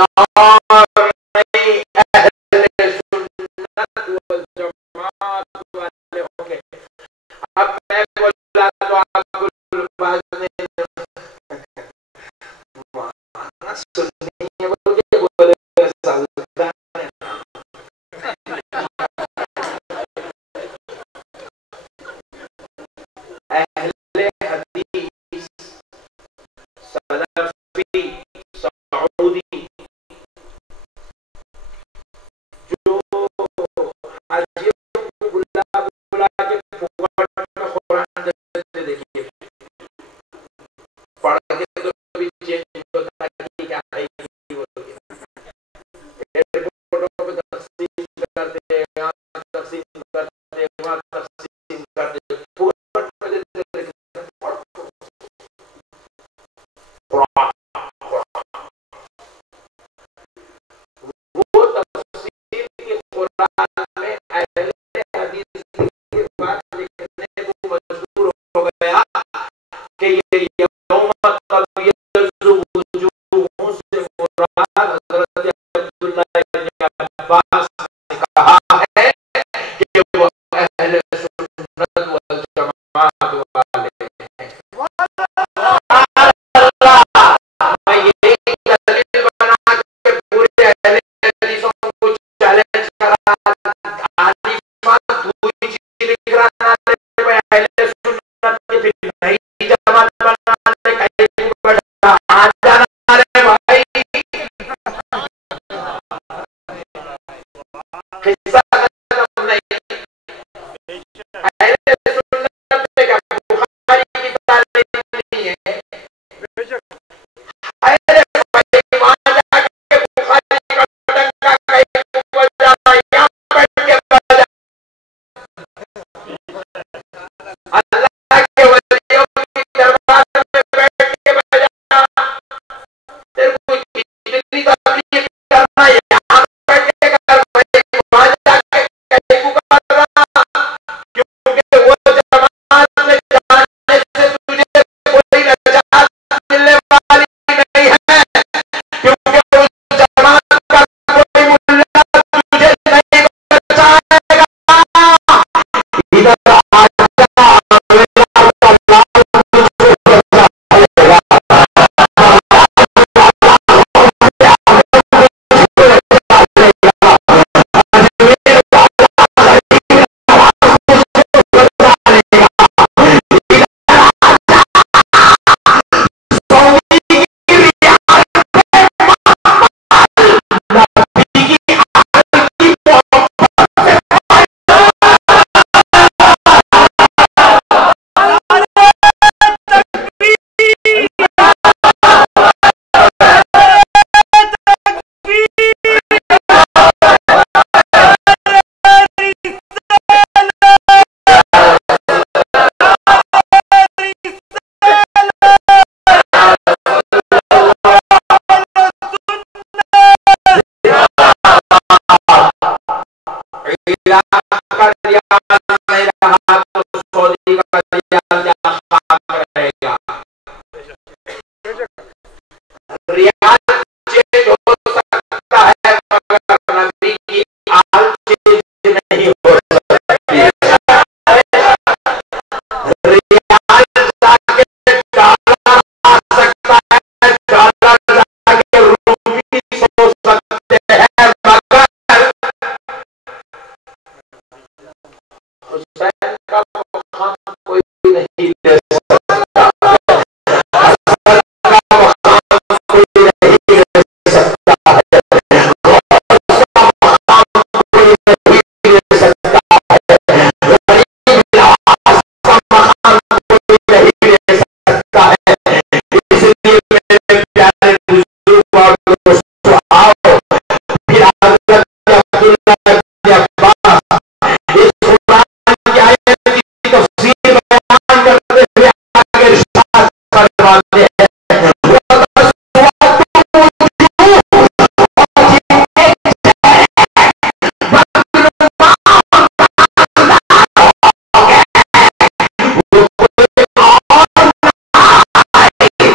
और नहीं अहले सुन्नत वल जमात वाले होंगे। अब मैं बोला तो आपको बात नहीं सुननी है, बोले सल्दा अहले हदीस सलफी सऊदी जो हाजियों को बुला बुला के फुकट में कुरान देते देखिए, पढ़ के तो भी चेंज होता है कि क्या है कि वो एयरपोर्टों पे तकसीम करते हैं, यहाँ तकसीम करते हैं, वहाँ तकसीम करते हैं, फुकट में देते देखिए। वो तफसीर के कुरान में अहले हदीस की बात लिखने को मजबूर हो गया कि ये यौम तबय्यज़ु वुजूह से मुराद हज़रत अब्दुल्लाह इब्न अब्बास ने कहा है कि वो अहले सुन्नत वल जमात वाले हैं। मैं ये दलील बना के पूरे अहले हदीसों को चैलेंज करा, आलिफात हुई चीज लिख रहा है अहले सुन्नत के फिर नई जमात बनाने का एक बड़ा आ जाना रे भाई। किस्सा खत्म नहीं। अहले सुन्नत में क्या बुखारी की तालीम नहीं है? अरे भाई वहां जाके बुखारी का टंका कहीं ऊपर जाना, यहाँ बैठ के बजा अल्लाह के वलियों की दरबार में बैठ के बजा। तेरे को इतनी तकलीफ करना यहाँ बैठ के कर भाई, वहां जाके कहीं पुकार रहा, क्योंकि वो जमात में जाने से तुझे कोई नजात मिलने वाली नहीं है, क्योंकि उस जमात का कोई मुल्ला तुझे नहीं बचाएगा। इधर आ जा, इराक का रियाल नहीं रहा तो सऊदी का रियाल क्या खाक रहेगा। रियाल चेंज हो सकता है मगर नबी की आल चेंज नहीं हो सकती। रियाल जाके डॉलर आ सकता है, डॉलर जाके रुपीस हो सकते हैं, मगर हुसैन का मकाम कोई नहीं ले सकता, हसन का मकाम कोई नहीं ले सकता है, गौस का मकाम कोई नहीं ले सकता है, गरीब नवाज का मकाम कोई नहीं ले सकता है। इसलिए मेरे प्यारे बुजुर्ग और दोस्तों, आओ फिर हज़रत अब्दुल्लाह इब्न अब्बास इस कुरान की आयत की तफसीर बयान करते हुए आगे इरशाद फरमाते हैं,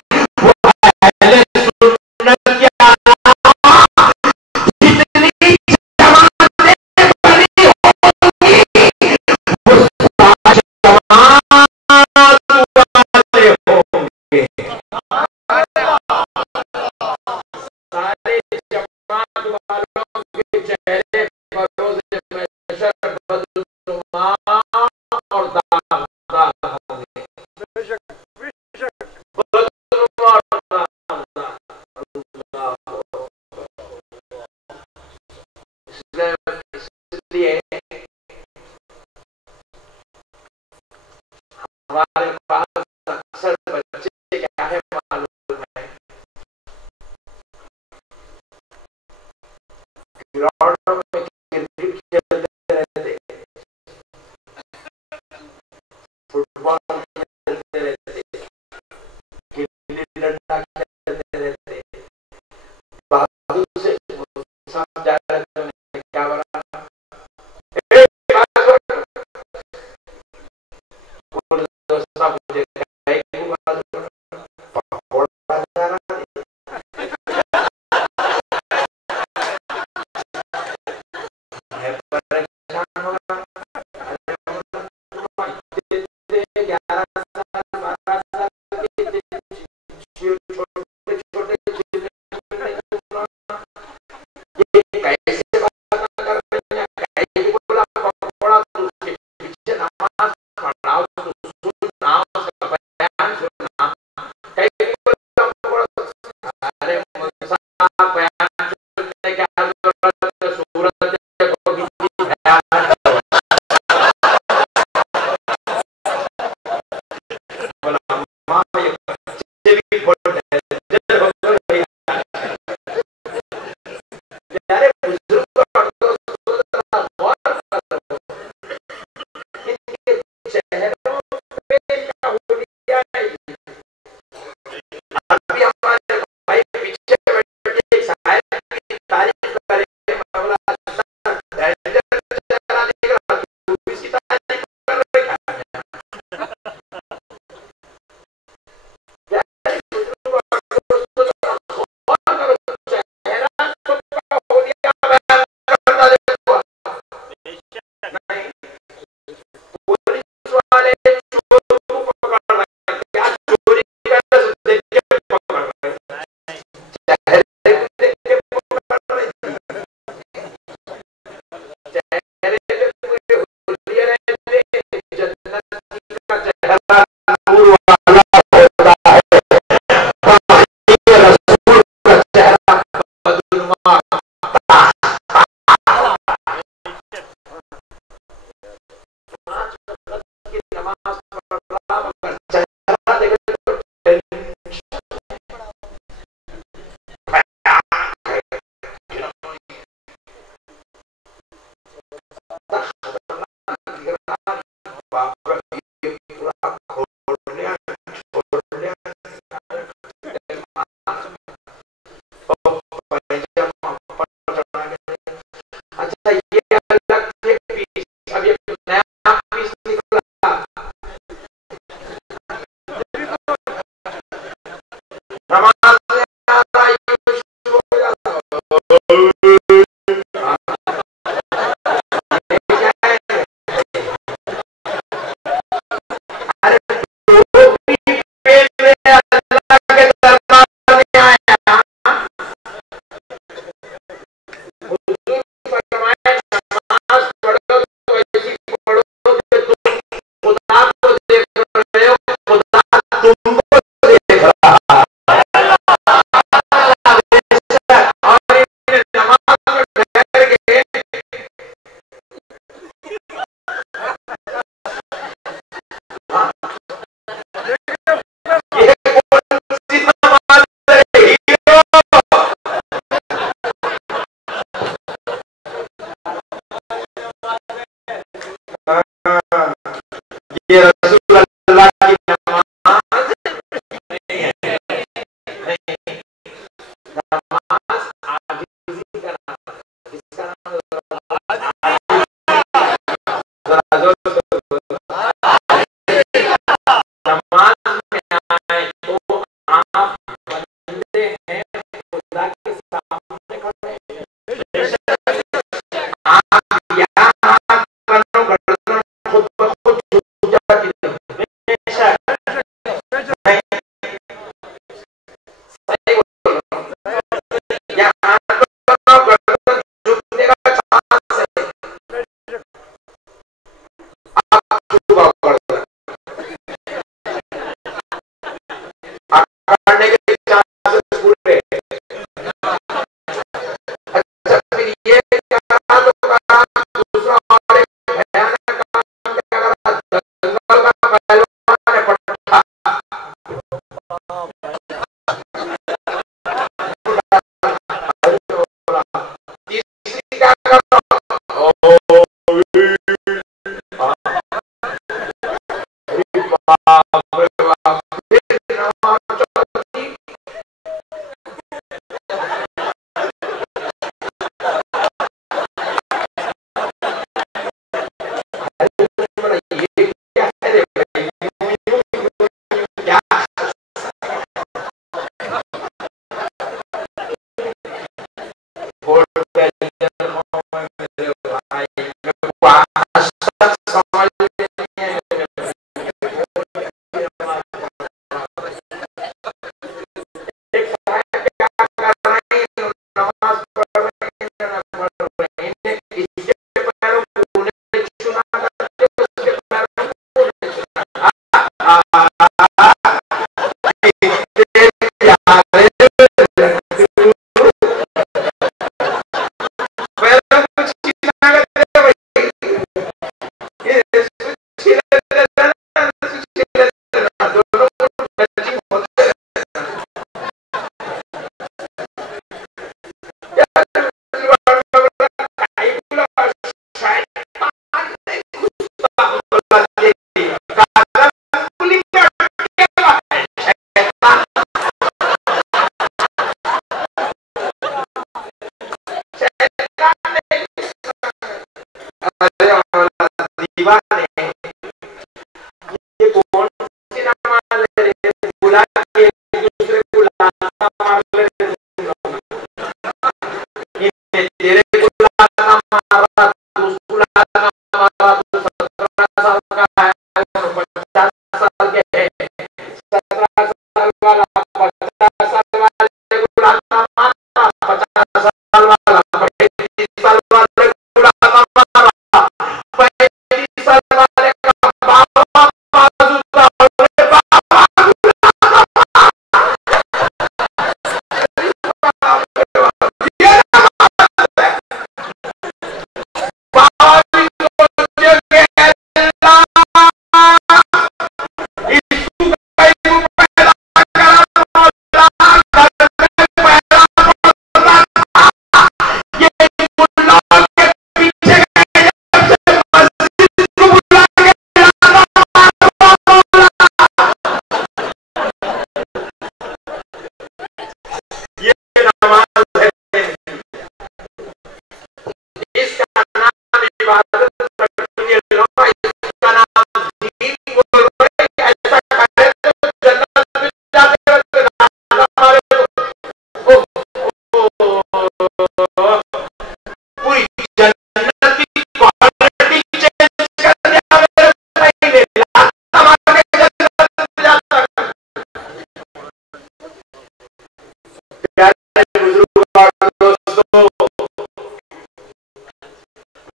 अहले सुन्नत के इसलिए हमारे पास अक्सर बच्चे क्या है मालूम है, ग्राउंड में क्रिकेट खेलते रहते, फुटबॉल खेलते रहते, गिल्ली डंडा खेलते रहते, बाजू से साथ जा रहे तो क्या बना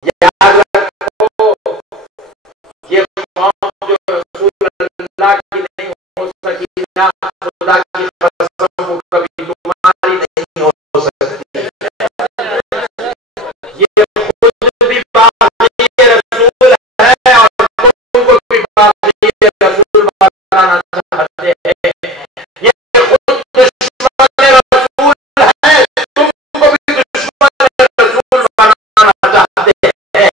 याद रखो, ये कौम जो रसूल अल्लाह की नहीं हो सकी ना, खुदा की कसम वो कभी तुम्हारी नहीं हो सकती। ये खुद भी बागी रसूल है और तुमको भी बागी रसूल बनाना चाहते हैं। ये खुद दुश्मन रसूल है, तुमको भी दुश्मन रसूल बनाना चाहते हैं।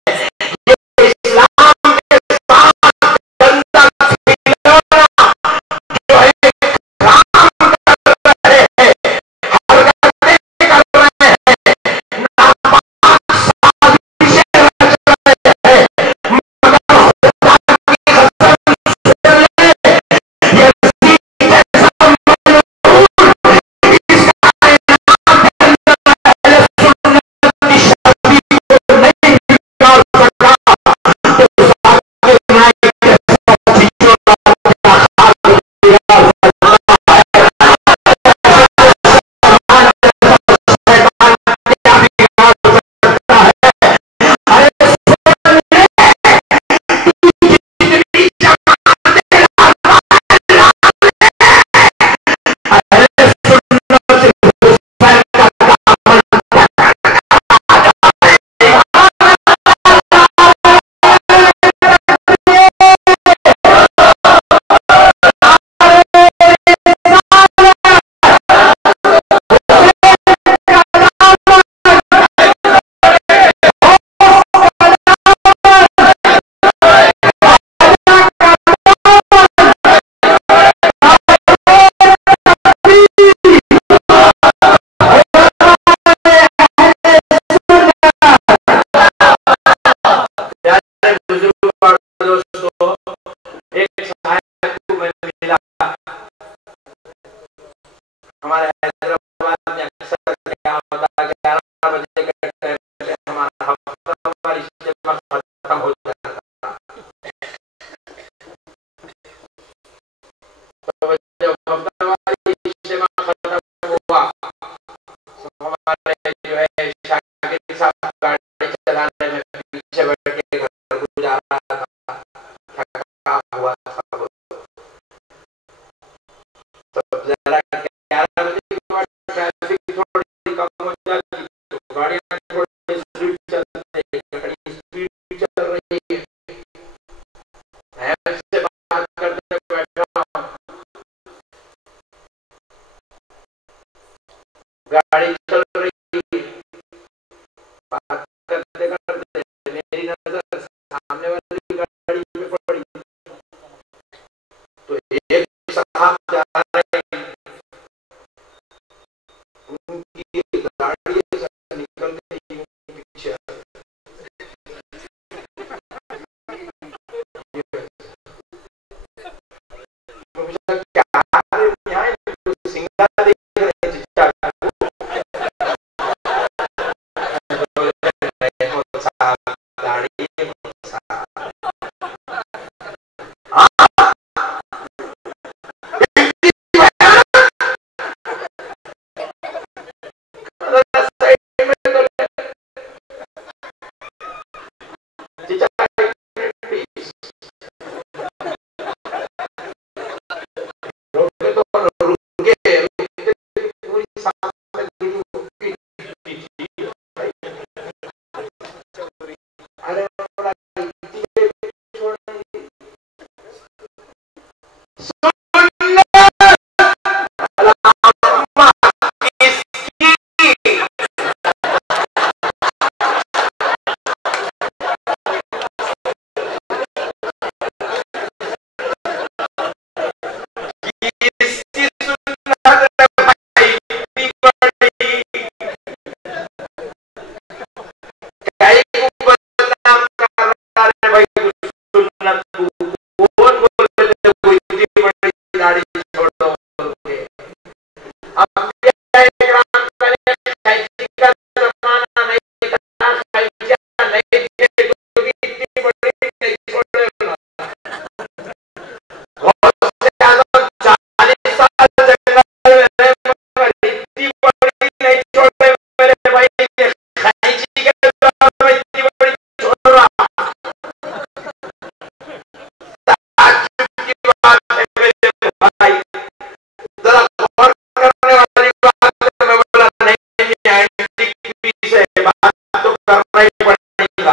नहीं पड़ेगा।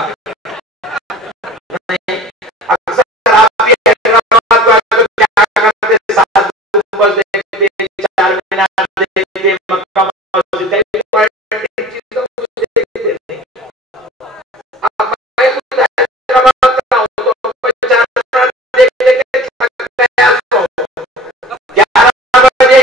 अक्सर आप भी हैदराबाद को आकर क्या करते, सात ऊपर देखते, चार मीनार देखते, मक्का मस्जिद देखते, चीजों को देखते नहीं। आप हैदराबाद का हो तो चार मीनार देख देख थक गया, तो 11 बजे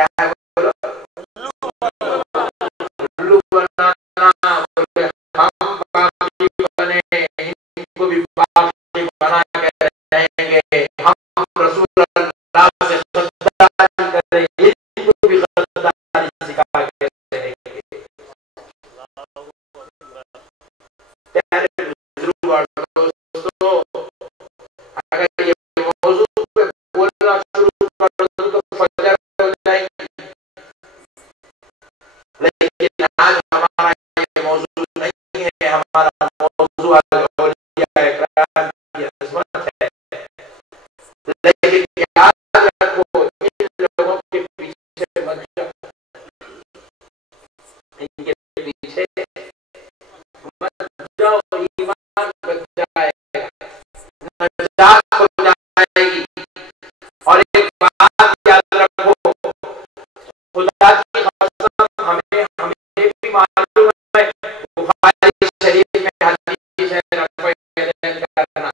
क्या है बोलो? उल्लू बनाना, बोले हम पापी बने, इनको भी पापी बना के रहेंगे, हम रसूल अल्लाह से गद्दारी करें, इनको भी गद्दारी सिखा के रहेंगे। प्यारे बुजुर्ग और दोस्तों, अगर ये मौजू पे बोलना शुरू कर दूं तो फजर हो जाएगी, लेकिन आज हमारा ये मौजू नहीं है। हमारा मौजू औलिया इकराम की अज़मत है। लेकिन याद रखो, इन लोगों के पीछे मत जाओ, इनके पीछे मत जाओ, ईमान बच जाएगा, नजात हो जाएगी। और एक बात याद रखो, खुदा की कसम, हमें भी मालूम है, बुखारी शरीफ में हदीस है, रफ़े यदैन करना,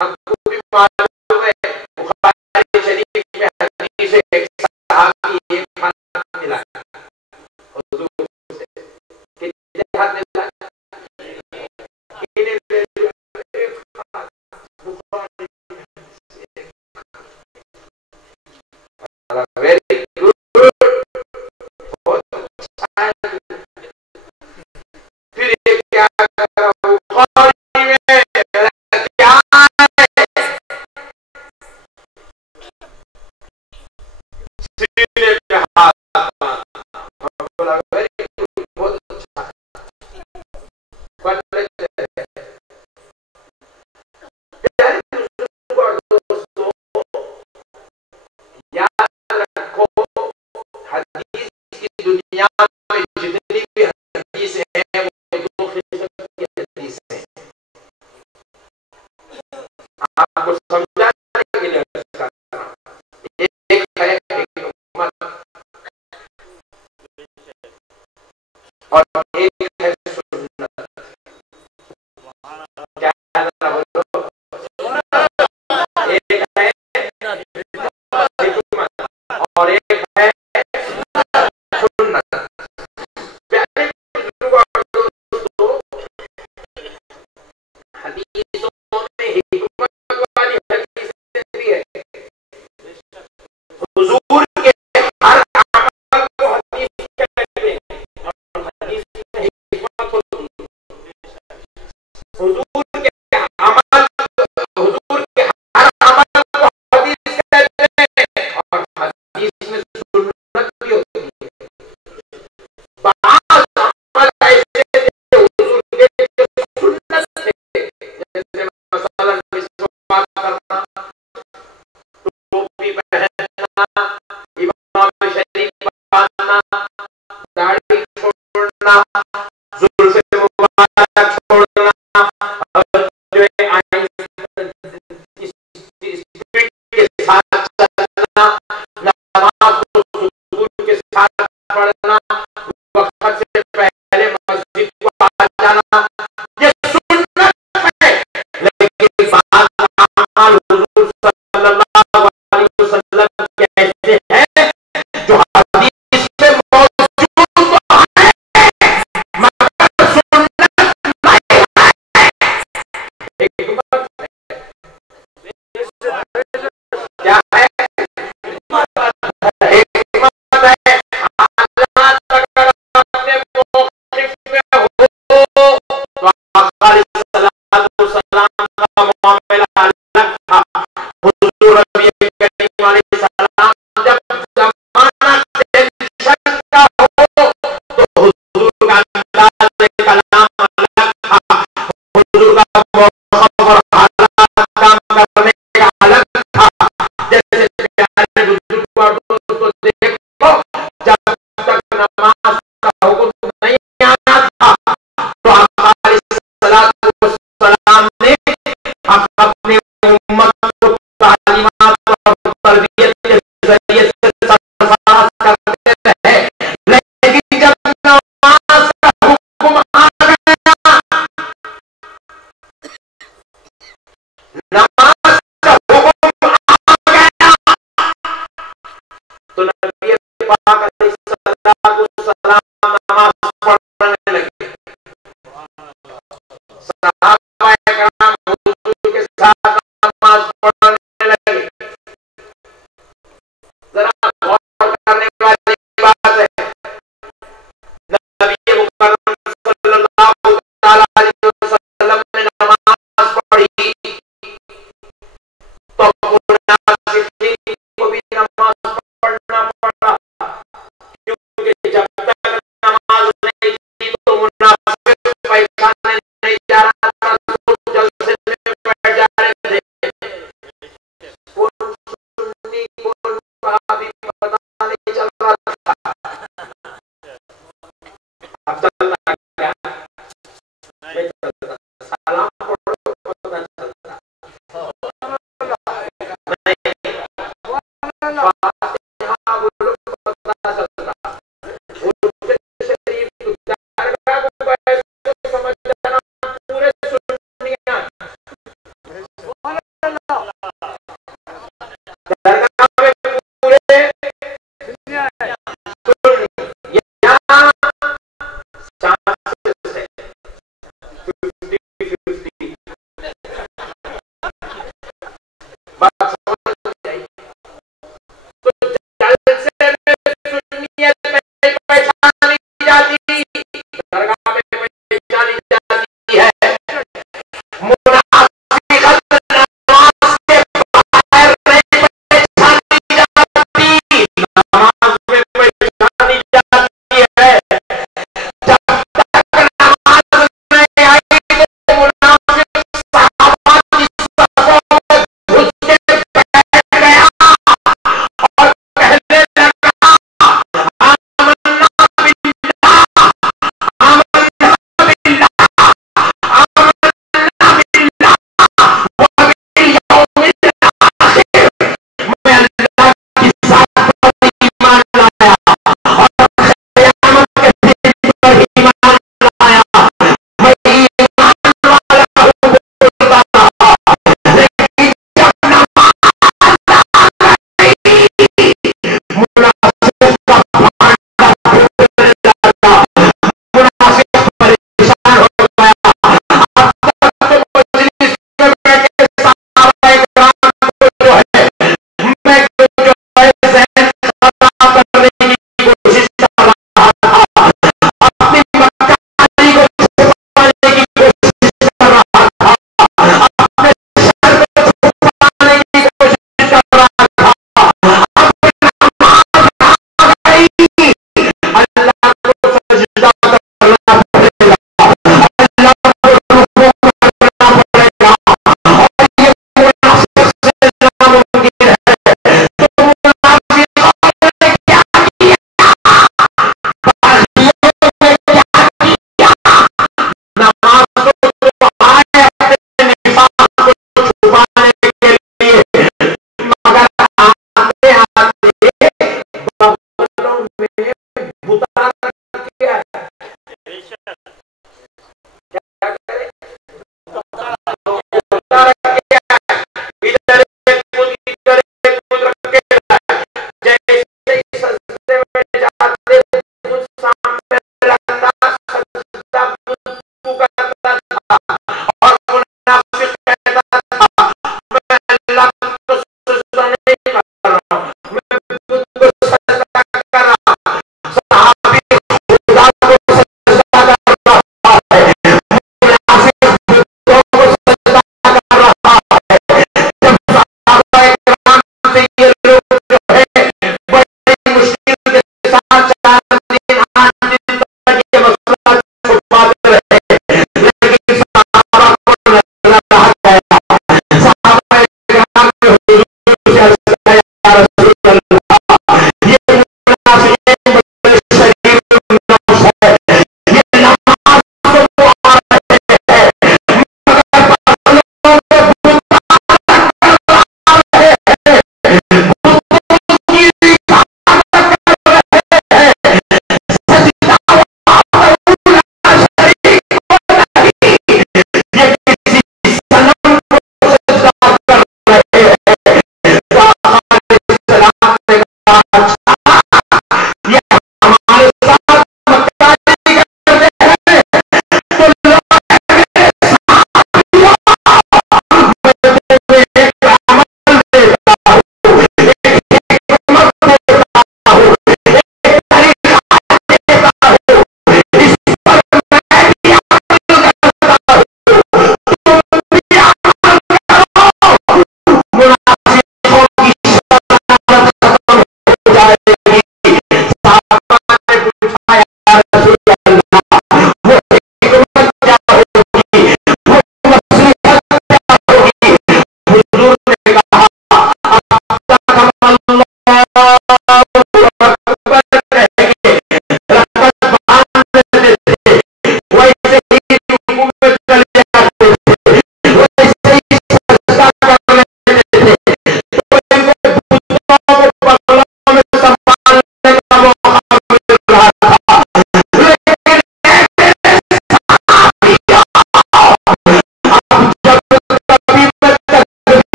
हमको भी मालूम है, बुखारी शरीफ में हदीस है, एक सहाबी एक खाना मिला हुजूर से, कितने हाथ मिला? वेरी गुड, बहुत अच्छा है। फिर ये क्या करा बुखारी में? क्या है? सीने पे हाथ बांधा, बोला वेरी गुड, बहुत अच्छा, पढ़ लेते हैं। प्यारे बुजुर्ग और दोस्तों, याद रखो, हदीस की दुनिया में जितनी भी हदीस है वो दो किस्म की हदीस है। आपको समझाने के लिए अर्ज कर रहा हूं। एक है हिकमत और एक है सुन्नत। क्या है जरा बोलो? एक है हिकमत और एक है सुन्नत। प्यारे बुजुर्ग और दोस्तों, हदीसों में हिकमत वाली हदीसें भी है। हुजूर के हर अमल को हदीस कहते हैं और हदीस में हिकमत होती है। हुजूर के अमल, हुजूर के हर अमल को हदीस कहते हैं और हदीस में सुन्नत भी होती है। बाज़ अमल ऐसे थे हुजूर के जो सुन्नत थे, जैसे मसलन मिसवाक करना, टोपी पहनना, इमाम शरीफ बांधना, दाढ़ी छोड़ना, जुल्फ़े मुबारक छोड़ना, और जो है स्पीड के साथ चलना, नमाज को सुकून के साथ पढ़ना, वक्त से पहले मस्जिद को आ जाना, ये सुन्नत है। लेकिन बात अमाल हुजूर सल्लल्लाहु अलैहि वसल्लम के ऐसे हैं जो हदीस में मौजूद तो है मगर सुन्नत नहीं है। हिकमत है। क्या है? हिकमत है। हालात अगर अपने मौक़िफ़ में हो तो आका अलैहिस्सलातु वस्सलाम का मामला अलग था। हुजूर नबी करीम अलैहिस्सलाम जब ज़माना टेंशन का हो तो हुजूर का अंदाज़ कलाम अलग था। हुजूर का मौक़िफ़ और हालात काम करने का अलग था। जैसे प्यारे बुजुर्ग और दोस्तों, देखो, जब तक नमाज का हुक्म नहीं आया था तो आका अलैहिस्सलातु वस्सलाम ने अपनी उम्मत को तालीमात पाक अलैहिस्सलाम नमाज पढ़ने लगे। सहाबा इकराम हुजूर के साथ नमाज पढ़ने लगे। जरा गौर करने वाली बात है, नबी मुकर्रम सल्लल्लाहु अलैहि वसल्लम ने नमाज पढ़ी तो मुनाफिकीन को भी नमाज पढ़ना पड़ा, क्योंकि जब तक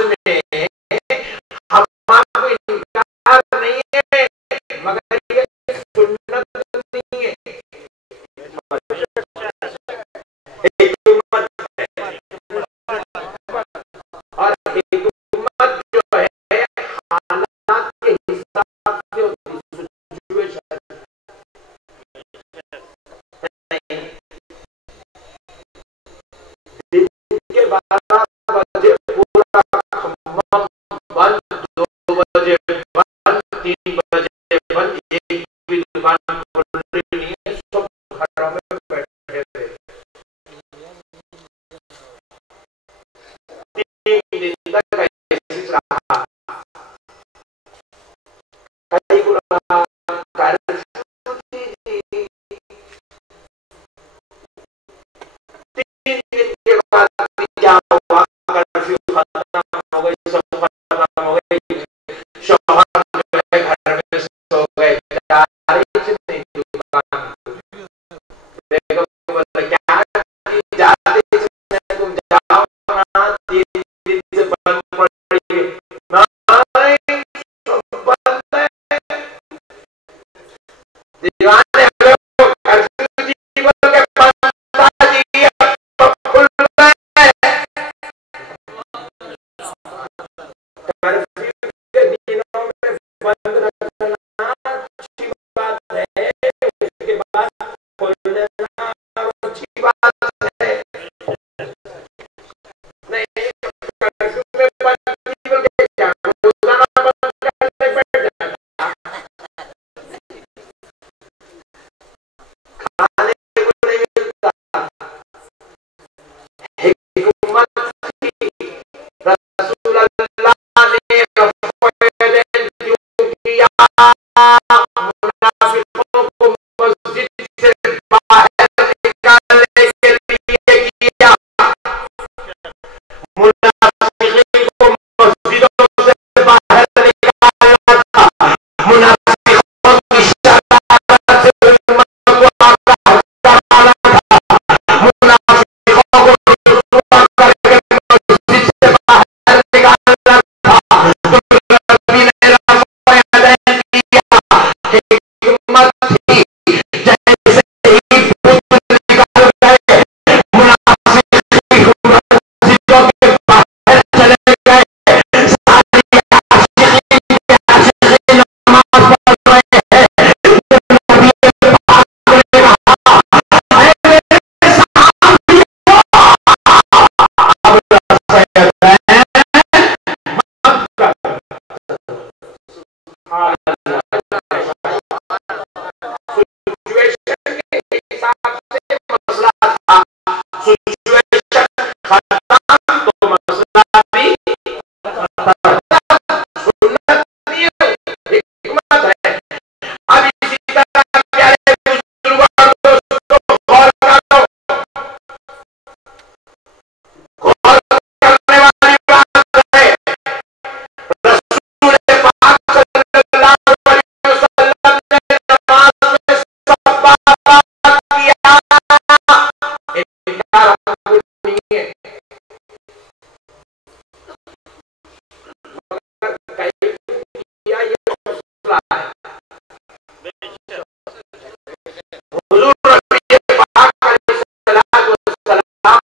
में हमारा इनकार नहीं है, मगर ये सुन्नत नहीं है, हिकमत है। और हिकमत जो है हालात के हिसाब से होती है, सिचुएशन नहीं। दिन के 12 बजे पूरा खम्भा बंद, 2 बजे बंद, 3 बजे बंद, एक भी दुकान खुल रही नहीं है, सब घरों में बैठे थे। 3 दिन तक ऐसे रहा। कई गुना कारण थी, 3 दिन के बाद क्या हुआ, कर्फ्यू खत्म हो गई, सब खत्म हो गई, शौहर जो है घर में सो गए, नहीं दुकान देखो, बोले क्या जाते तुम जाओ ना, 3 दिन से बंद पड़ी नहीं, सब बंद है, दीवाने कर्फ्यू जी बोल के बनता जी अब खुल रहा है। कर्फ्यू के दिनों में बंद रखना अच्छी बात है, उसके बाद खोल देना अच्छी बात है। नहीं कर्फ्यू में बंद बोल के क्या रोजाना बंद करने बैठ जाता, खाने को नहीं मिलता। हिकमत थी, रसूल अल्लाह ने रफ़अल क्यों किया, मुनाफिकों को मस्जिद से बाहर निकालने के लिए किया, मुनाफिकीन को मस्जिदों से बाहर निकालना था, मुनाफिकों की शरारत से उम्मत को आगाह कराना था, मुनाफिकों को रुसवा करके मस्जिद से बाहर निकालना था, तो नबी ने रफ़अल किया। हिकमत थी, जैसे ही भूत निकल गए, मुनाफिकीन मस्जिदों के बाहर चले गए, सारी आशिकीन के आशिकीन नमाज पढ़ रहे हैं, तो नबी पाक ने कहा, ऐ मेरे साथी अब सैयद है मत कर। सिचुएशन के हिसाब से मसला था, सिचुएशन खत्म तो मसला भी खत्म, सुन्नत नहीं है, हिकमत है। अब इसी तरह प्यारे बुजुर्गों दोस्तों गौर करो, गौर करने वाली बात है, रसूल पाक सल्लल्लाहु अलैहि वसल्लम ने नमाज में सब्बात किया, इनकार हमको नहीं है, मगर कैसे किया ये मसला है। हुजूर नबी पाक अलैहिस्सलाम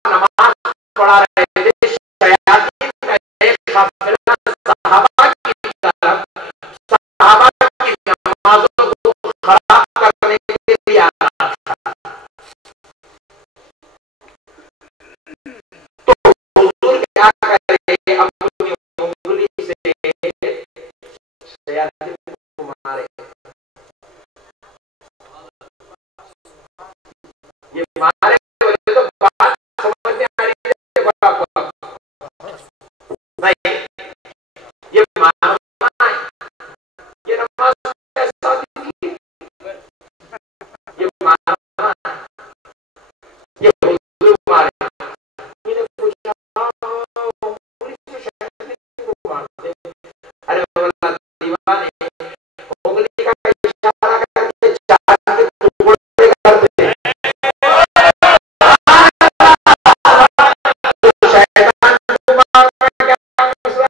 नमाज पढ़ा रहे थे, शयातीन का एक काफिला सहाबा की तरफ, सहाबा की नमाजों को खराब करने के लिए आ रहा था, तो हुजूर क्या करे, अपनी उंगली से शयातीन को मारे, ये मारे बोले तो बात समझ में आ रही है, बड़ा नहीं, ये मारना है, ये नमाज कैसा थी, ये मारना है, ये हुजूर मारे। मैंने पूछा उंगली से शयातीन को मारते, अरे बोला दीवाने, उंगली का इशारा करके चार के टुकड़े करते, शैतान को मारना क्या मसला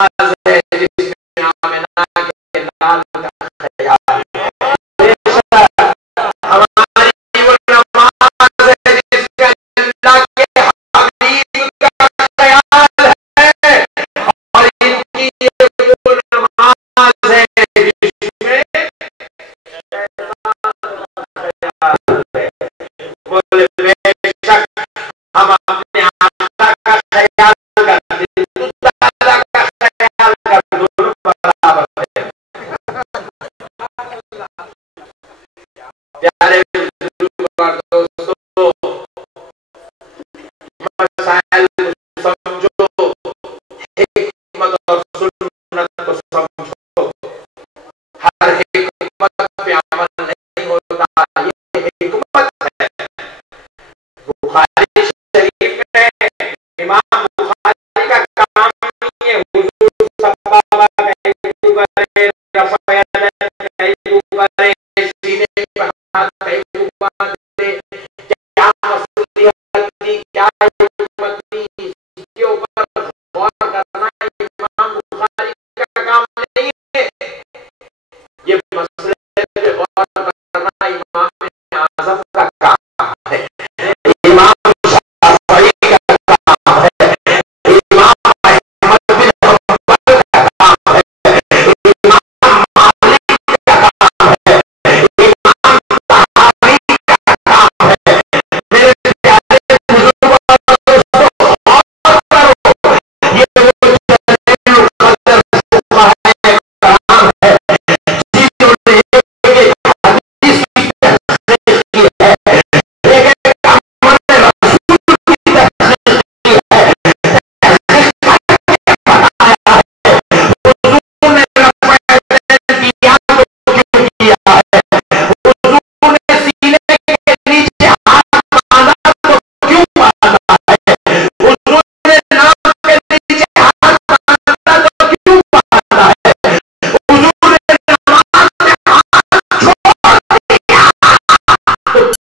नमाज है जिसमें आमिना के लाल का ख्याल है। हमारी वो नमाज है जिसमें अल्लाह के हबीब का ख्याल है। और इनकी ये वो नमाज है जिसमें बोले बेशक हम अपने आका का ख्याल करते, तू दादा का ख्याल कर, दोनों बराबर है। प्यारे दोस्तों, मसाइल को समझो, हिकमत और सुन्नत को समझो। हर हिकमत पे अमल नहीं होता, ये हिकमत है। बुखारी शरीफ में इमाम बुखारी का काम नहीं है हुजूर सल्लल्लाहु अलैहि वसल्लम रफ़यत कहीं करे, सीने पे हाथ कहीं करे, क्या मसलियत थी, क्या हिकमत थी, इसके ऊपर गौर करना इमाम बुखारी का काम नहीं है। ये मसले पे गौर करना इमाम